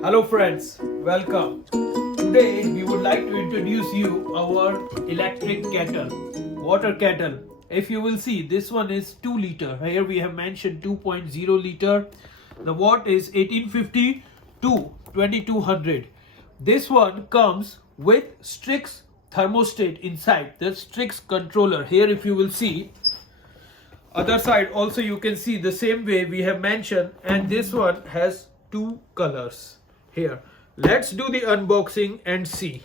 Hello friends, welcome. Today we would like to introduce you our electric kettle, water kettle. If you will see, this one is 2 liter. Here we have mentioned 2.0 liter. The watt is 1850 to 2200. This one comes with Strix thermostat inside, the Strix controller. Here if you will see, other side also you can see the same way we have mentioned, and this one has two colors. Here, let's do the unboxing and see.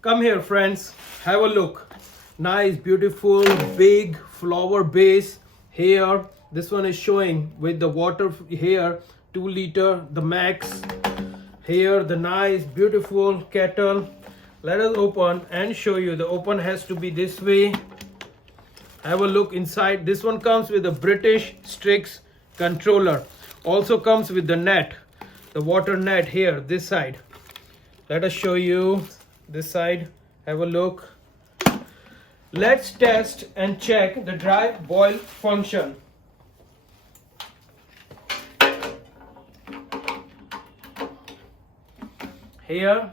Come here friends, have a look. Nice, beautiful, big flower base. Here, this one is showing with the water here, 2 liter, the max. Here, the nice, beautiful kettle. Let us open and show you. The open has to be this way. Have a look inside. This one comes with a British Strix controller. Also comes with the net, the water net here, this side. Let us show you this side. Have a look. Let's test and check the dry boil function. Here,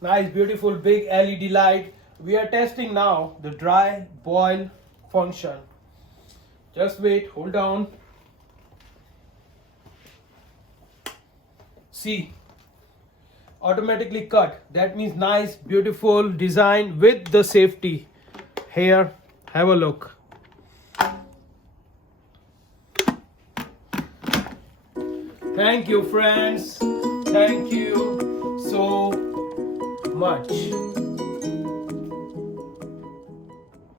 nice, beautiful, big LED light. We are testing now the dry boil function. Just wait, hold on. See, automatically cut. That means nice, beautiful design with the safety. Here, have a look. Thank you, friends. Thank you so much.